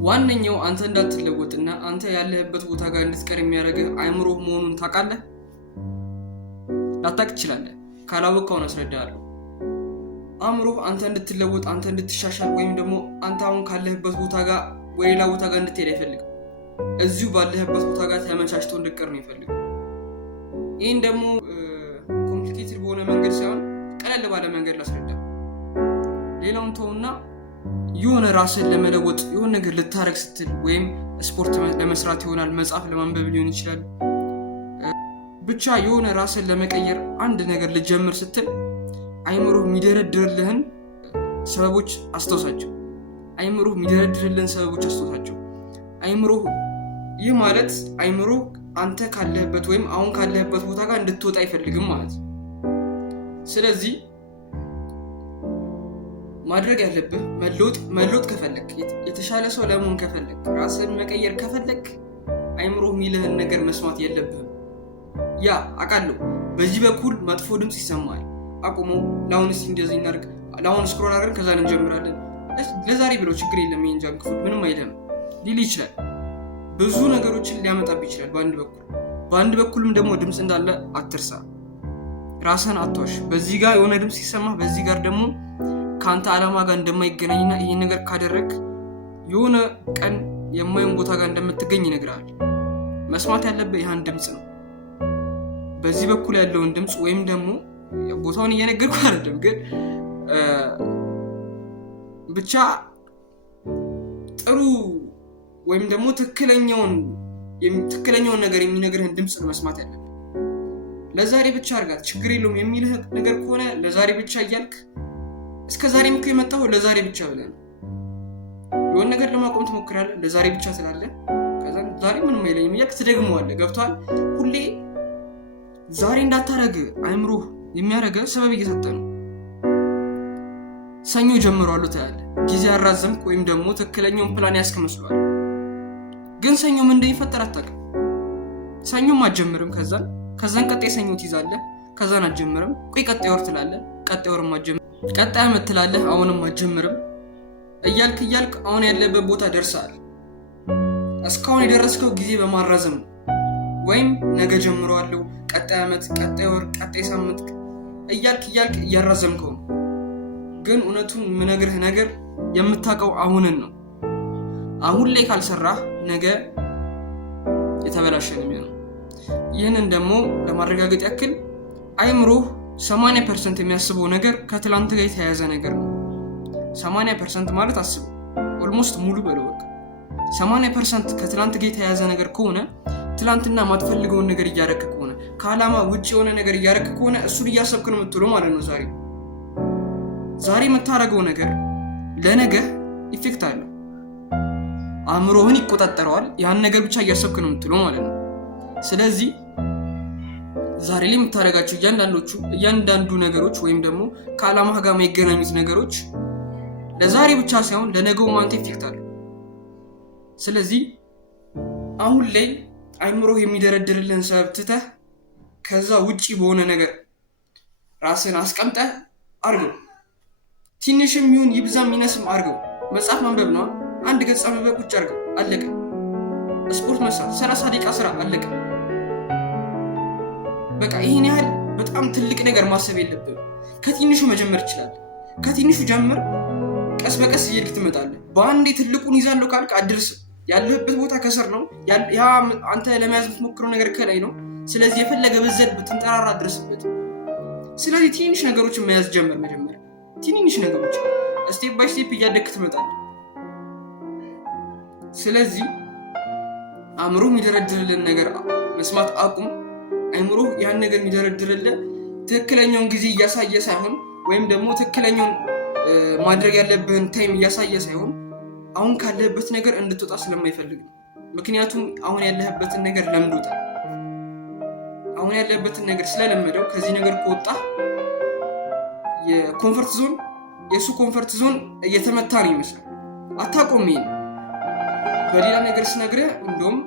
ዋነኛው አንተ እንዳትለወጥና አንተ ያለህበት ቦታ ጋር እንድትቀር የሚያደርግህ አእምሮህ መሆኑን ታውቃለህ? ላታውቅ ትችላለህ። ካላወቅከው ነው አስረዳሃለሁ። አእምሮህ አንተ እንድትለወጥ፣ አንተ እንድትሻሻል ወይም ደግሞ አንተ አሁን ካለህበት ቦታ ጋር ወይ ሌላ ቦታ ጋር እንድትሄድ አይፈልግም። እዚሁ ባለህበት ቦታ ጋር ተመቻችቶ እንድትቀር ነው የሚፈልገው። ይህን ደግሞ ኮምፕሊኬትድ በሆነ መንገድ ሳይሆን ቀለል ባለ መንገድ ላስረዳ። ሌላውን ተውና የሆነ ራስን ለመለወጥ የሆነ ነገር ልታረግ ስትል ወይም ስፖርት ለመስራት ይሆናል፣ መጽሐፍ ለማንበብ ሊሆን ይችላል፣ ብቻ የሆነ ራስን ለመቀየር አንድ ነገር ልጀምር ስትል አይምሮህ የሚደረድርልህን ሰበቦች አስተውሳቸው። አይምሮህ ይህ ማለት አይምሮህ አንተ ካለህበት ወይም አሁን ካለህበት ቦታ ጋር እንድትወጣ አይፈልግም ማለት ነው። ስለዚህ ማድረግ ያለብህ መለወጥ ከፈለክ፣ የተሻለ ሰው ለመሆን ከፈለክ፣ ራስን መቀየር ከፈለክ አይምሮህ የሚልህን ነገር መስማት የለብህም። ያ አውቃለሁ፣ በዚህ በኩል መጥፎ ድምፅ ይሰማል። አቁሞ ለአሁንስ እንደዚህ እናድርግ፣ ለአሁን ስክሮል አድርገን ከዛ እንጀምራለን፣ ለዛሬ ብለው ችግር የለም ይሄን ጃንክ ፉድ ምንም አይልም ሊል ይችላል። ብዙ ነገሮችን ሊያመጣብህ ይችላል በአንድ በኩልም ደግሞ ድምፅ እንዳለ አትርሳ። ራስህን አትዋሽ። በዚህ ጋር የሆነ ድምፅ ሲሰማህ በዚህ ጋር ደግሞ ከአንተ ዓላማ ጋር እንደማይገናኝና ይሄን ነገር ካደረግ የሆነ ቀን የማይሆን ቦታ ጋር እንደምትገኝ ይነግራል። መስማት ያለብህ ይህን ድምፅ ነው። በዚህ በኩል ያለውን ድምፅ ወይም ደግሞ ቦታውን እየነገርኩ አይደለም፣ ግን ብቻ ጥሩ ወይም ደግሞ ትክክለኛውን ነገር የሚነግርህን ድምፅ ነው መስማት ያለብህ። ለዛሬ ብቻ አድርጋት ችግር የለውም የሚልህ ነገር ከሆነ ለዛሬ ብቻ እያልክ እስከ ዛሬ ምክ የመጣው ለዛሬ ብቻ ብለህ ነው። የሆነ ነገር ለማቆም ትሞክራለህ፣ ለዛሬ ብቻ ትላለህ፣ ከዛ ዛሬ ምንም አይለኝም እያልክ ትደግመዋለህ። ገብቶሃል? ሁሌ ዛሬ እንዳታረግ አይምሮህ የሚያደርገው ሰበብ እየሰጠ ነው። ሰኞ ጀምሯል ትላለህ፣ ጊዜ አራዘምክ ወይም ደግሞ ትክክለኛውን ፕላን ያስከመስሏል። ግን ሰኞ ምን እንደሚፈጠር አታውቅም። ሰኞም አትጀምርም፣ ከዛን ቀጣይ ሰኞ ትይዛለህ፣ ከዛን አትጀምርም፣ ቆይ ቀጣይ ወር ትላለህ፣ ቀጣይ ወርም አትጀምርም፣ ቀጣይ ዓመት ትላለህ፣ አሁንም አትጀምርም እያልክ አሁን ያለበት ቦታ ደርሰሃል። እስካሁን የደረስከው ጊዜ በማራዘም ነው። ወይም ነገ ጀምረዋለሁ፣ ቀጣይ ዓመት፣ ቀጣይ ወር፣ ቀጣይ ሳምንት እያልክ እያራዘምከው ነው። ግን እውነቱን የምነግርህ ነገር የምታውቀው አሁንን ነው። አሁን ላይ ካልሰራህ ነገ የተበላሸ ነው የሚሆነው። ይህንን ደግሞ ለማረጋገጥ ያክል አይምሮህ 80% የሚያስበው ነገር ከትላንት ጋር የተያያዘ ነገር ነው። 80% ማለት አስቡ፣ ኦልሞስት ሙሉ በለው በቃ 80% ከትላንት ጋር የተያያዘ ነገር ከሆነ ትላንትና ማትፈልገውን ነገር እያደረክ ከሆነ ከዓላማ ውጭ የሆነ ነገር እያደረክ ከሆነ እሱን እያሰብክ ነው የምትውለው ማለት ነው። ዛሬ የምታደርገው ነገር ለነገ ኢፌክት አለው። አእምሮህን ይቆጣጠረዋል። ያን ነገር ብቻ እያሰብክ ነው የምትውለው ማለት ነው። ስለዚህ ዛሬ ላይ የምታደርጋቸው እያንዳንዱ ነገሮች ወይም ደግሞ ከዓላማ ጋር የማይገናኙት ነገሮች ለዛሬ ብቻ ሳይሆን ለነገው ማንተ ኢፌክት አለው። ስለዚህ አሁን ላይ አይምሮህ የሚደረድርልን ሰበብ ትተህ ከዛ ውጪ በሆነ ነገር ራስን አስቀምጠህ አርገው። ትንሽም ይሁን ይብዛም ይነስም አርገው። መጽሐፍ ማንበብ ነው፣ አንድ ገጽ አንብበህ ቁጭ አርገው፣ አለቀ። ስፖርት መስራት 30 ደቂቃ ስራ፣ አለቀ። በቃ ይሄን ያህል በጣም ትልቅ ነገር ማሰብ የለብህም። ከትንሹ መጀመር ይችላል። ከትንሹ ጀምር፣ ቀስ በቀስ እየሄድክ ትመጣለህ። በአንዴ ትልቁን ይዛለሁ ካልክ አትደርስም። ያለህበት ቦታ ከስር ነው። ያ አንተ ለመያዝ የምትሞክረው ነገር ከላይ ነው። ስለዚህ የፈለገ በዘድ ብትንጠራራ አትደርስበት። ስለዚህ ትንሽ ነገሮችን መያዝ ጀምር። መጀመሪያ ትንሽ ነገሮች ስቴፕ ባይ ስቴፕ እያደግክ ትመጣለህ። ስለዚህ አእምሮ የሚደረድርልን ነገር መስማት አቁም። አእምሮ ያን ነገር የሚደረድርልን ትክክለኛውን ጊዜ እያሳየ ሳይሆን ወይም ደግሞ ትክክለኛውን ማድረግ ያለብህን ታይም እያሳየ ሳይሆን አሁን ካለህበት ነገር እንድትወጣ ስለማይፈልግ ነው። ምክንያቱም አሁን ያለህበትን ነገር ለምዶታል። አሁን ያለህበትን ነገር ስለለመደው ከዚህ ነገር ከወጣ የእሱ ኮንፈርት ዞን እየተመታ ነው ይመስላል። አታቆም። ይሄን በሌላ ነገር ስነግርህ እንደውም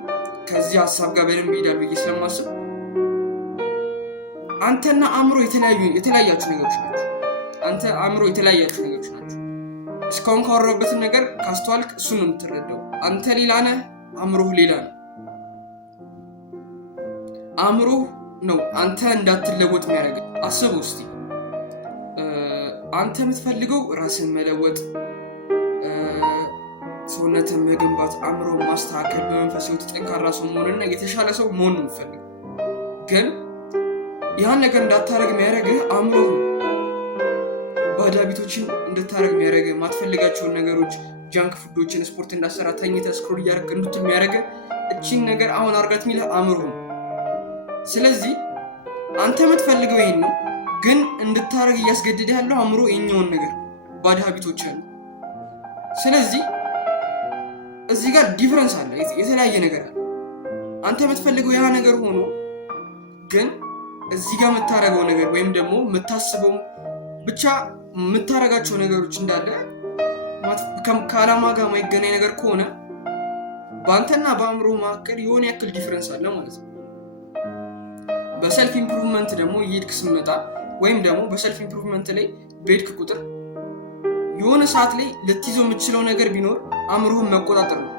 ከዚህ ሀሳብ ጋር በደንብ ይሄዳል ብዬ ስለማስብ አንተና አእምሮ የተለያያችሁ ነገሮች ናቸው። እስካሁን ካወራሁበትን ነገር ካስተዋልክ እሱን ነው የምትረዳው። አንተ ሌላ ነህ፣ አእምሮህ ሌላ ነው። አእምሮህ ነው አንተ እንዳትለወጥ የሚያደርግ። አስበው እስቲ አንተ የምትፈልገው ራስን መለወጥ፣ ሰውነትን መገንባት፣ አእምሮ ማስተካከል፣ በመንፈስ ህይወት ጠንካራ ሰው መሆንና የተሻለ ሰው መሆን ነው የምትፈልገው። ግን ያን ነገር እንዳታረግ የሚያደርግህ አእምሮህ ነው። ባዕድ ሀቢቶችን እንድታረግ የሚያደርግህ፣ ማትፈልጋቸውን ነገሮች፣ ጃንክ ፉዶችን፣ ስፖርት እንዳሰራ ተኝተህ ስክሮል እያደረግ እንድትል የሚያደርግህ እቺን ነገር አሁን አርጋት የሚልህ አእምሮህ ነው። ስለዚህ አንተ የምትፈልገው ይሄን ነው፣ ግን እንድታረግ እያስገድድ ያለው አእምሮ የኛውን ነገር ባዕድ ሀቢቶችን ነው። ስለዚህ እዚህ ጋር ዲፍረንስ አለ፣ የተለያየ ነገር አለ። አንተ የምትፈልገው ያ ነገር ሆኖ ግን እዚህ ጋር የምታረገው ነገር ወይም ደግሞ የምታስበው ብቻ የምታረጋቸው ነገሮች እንዳለ ከዓላማ ጋር የማይገናኝ ነገር ከሆነ በአንተና በአእምሮ መካከል የሆነ ያክል ዲፍረንስ አለ ማለት ነው። በሰልፍ ኢምፕሩቭመንት ደግሞ እየሄድክ ስመጣ ወይም ደግሞ በሰልፍ ኢምፕሩቭመንት ላይ በሄድክ ቁጥር የሆነ ሰዓት ላይ ልትይዘው የምትችለው ነገር ቢኖር አእምሮህን መቆጣጠር ነው።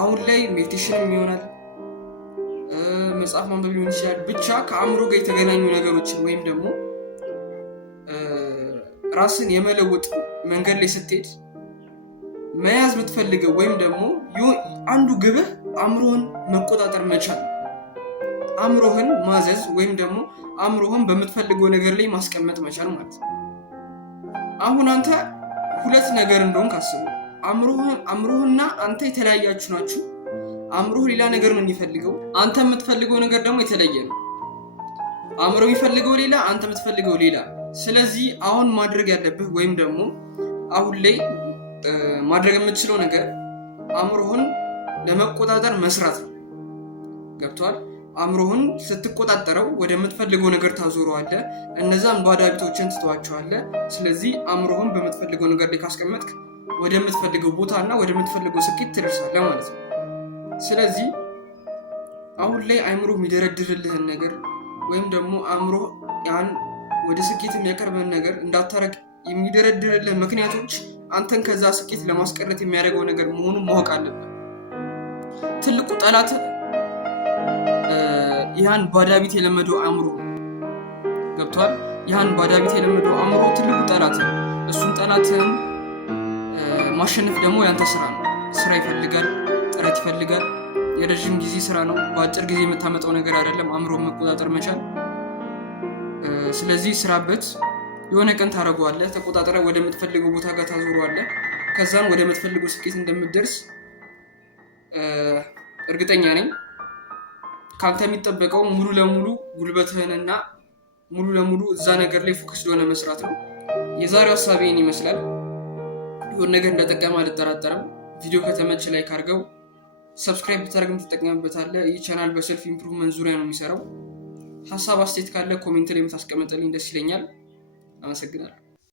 አሁን ላይ ሜዲቴሽንም ይሆናል፣ መጽሐፍ ማንበብ ሊሆን ይችላል። ብቻ ከአእምሮ ጋር የተገናኙ ነገሮችን ወይም ደግሞ ራስን የመለወጥ መንገድ ላይ ስትሄድ መያዝ የምትፈልገው ወይም ደግሞ አንዱ ግብህ አእምሮህን መቆጣጠር መቻል፣ አእምሮህን ማዘዝ ወይም ደግሞ አእምሮህን በምትፈልገው ነገር ላይ ማስቀመጥ መቻል ማለት ነው። አሁን አንተ ሁለት ነገር እንደሆን ካስቡ፣ አእምሮህና አንተ የተለያያችሁ ናችሁ። አእምሮህ ሌላ ነገር ነው የሚፈልገው፣ አንተ የምትፈልገው ነገር ደግሞ የተለየ ነው። አእምሮ የሚፈልገው ሌላ፣ አንተ የምትፈልገው ሌላ። ስለዚህ አሁን ማድረግ ያለብህ ወይም ደግሞ አሁን ላይ ማድረግ የምትችለው ነገር አእምሮህን ለመቆጣጠር መስራት ነው። ገብቷል? አእምሮህን ስትቆጣጠረው ወደምትፈልገው ነገር ታዞረዋለህ። እነዛን ባዕድ ሀቢቶችን ትተዋቸዋለህ። ስለዚህ አእምሮህን በምትፈልገው ነገር ላይ ካስቀመጥክ ወደምትፈልገው ቦታ እና ወደምትፈልገው ስኬት ትደርሳለህ ማለት ነው። ስለዚህ አሁን ላይ አእምሮ የሚደረድርልህን ነገር ወይም ደግሞ አእምሮ ያን ወደ ስኬት የሚያቀርብህን ነገር እንዳታረግ የሚደረድርልህ ምክንያቶች አንተን ከዛ ስኬት ለማስቀረት የሚያደርገው ነገር መሆኑን ማወቅ አለብህ። ትልቁ ጠላት ያን ባዕድ ሀቢት የለመደው አእምሮ ገብቷል። ያን ባዕድ ሀቢት የለመደው አእምሮ ትልቁ ጠላት ነው። እሱን ጠላትን ማሸነፍ ደግሞ ያንተ ስራ ነው። ስራ ይፈልጋል፣ ጥረት ይፈልጋል፣ የረዥም ጊዜ ስራ ነው። በአጭር ጊዜ የምታመጣው ነገር አይደለም አእምሮ መቆጣጠር መቻል። ስለዚህ ስራበት። የሆነ ቀን ታደርገዋለህ፣ ተቆጣጠረ ወደምትፈልገው ቦታ ጋር ታዞረዋለህ። ከዛም ወደምትፈልገው ስኬት እንደምትደርስ እርግጠኛ ነኝ። ካንተ የሚጠበቀው ሙሉ ለሙሉ ጉልበትህንና ሙሉ ለሙሉ እዛ ነገር ላይ ፎከስ ሆነ መስራት ነው። የዛሬው ሀሳቤ ይህን ይመስላል። የሆነ ነገር እንደጠቀመ አልጠራጠርም። ቪዲዮ ከተመቸ ላይክ አድርገው፣ ሰብስክራይብ ብታደርግም ትጠቀምበታለህ። ይህ ቻናል በሰልፍ ኢምፕሩቭመንት ዙሪያ ነው የሚሰራው። ሀሳብ አስተያየት ካለ ኮሜንት ላይ የምታስቀምጥልኝ ደስ ይለኛል። አመሰግናለሁ።